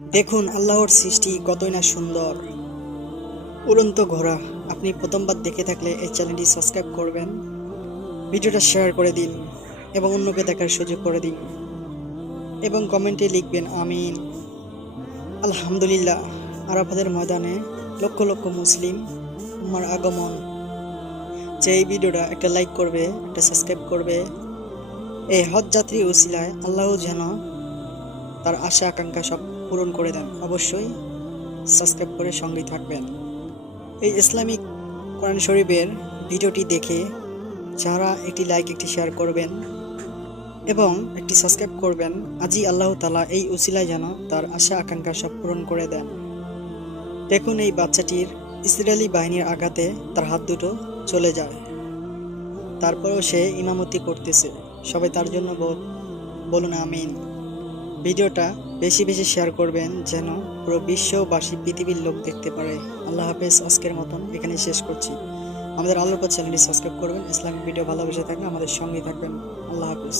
দেখুন, আল্লাহর সৃষ্টি কতই না সুন্দর। উড়ন্ত ঘোড়া, আপনি প্রথমবার দেখে থাকলে এই চ্যানেলটি সাবস্ক্রাইব করবেন। ভিডিওটা শেয়ার করে দিন এবং অন্যকে দেখার সুযোগ করে দিন। এবং কমেন্টে লিখবেন, আমিন। আলহামদুলিল্লাহ, আরাফাতের ময়দানে লক্ষ লক্ষ মুসলিম আমার আগমন। যে এই ভিডিওটা একটা লাইক করবে, একটা সাবস্ক্রাইব করবে, এই হজ যাত্রী উসিলায় আল্লাহ যেন তার আশা, আকাঙ্ক্ষা সব পূরণ করে দেন। অবশ্যই সাবস্ক্রাইব করে সঙ্গে থাকবেন। এই ইসলামিক কোরআন শরীফের ভিডিওটি দেখে যারা একটি লাইক, একটি শেয়ার করবেন এবং একটি সাবস্ক্রাইব করবেন আজই আল্লাহ তালা এই উসিলায় যেন তার আশা, আকাঙ্ক্ষা সব পূরণ করে দেন। দেখুন এই বাচ্চাটির ইসরায়েলি বাহিনীর আঘাতে তার হাত দুটো চলে যায়। তারপরেও সে ইমামতি করতেছে। সবাই তার জন্য বল- বলুন আমিন। ভিডিওটা বেশি বেশি শেয়ার করবেন যেন পুরো বিশ্ববাসী পৃথিবীর লোক দেখতে পারে। আল্লাহ হাফেজ, আজকের মতন এখানে শেষ করছি। আমাদের আলোর চ্যানেলটি সাবস্ক্রাইব করবেন, ইসলামিক ভিডিও ভালোবেসে থাকলে আমাদের সঙ্গেই থাকবেন। আল্লাহ হাফেজ।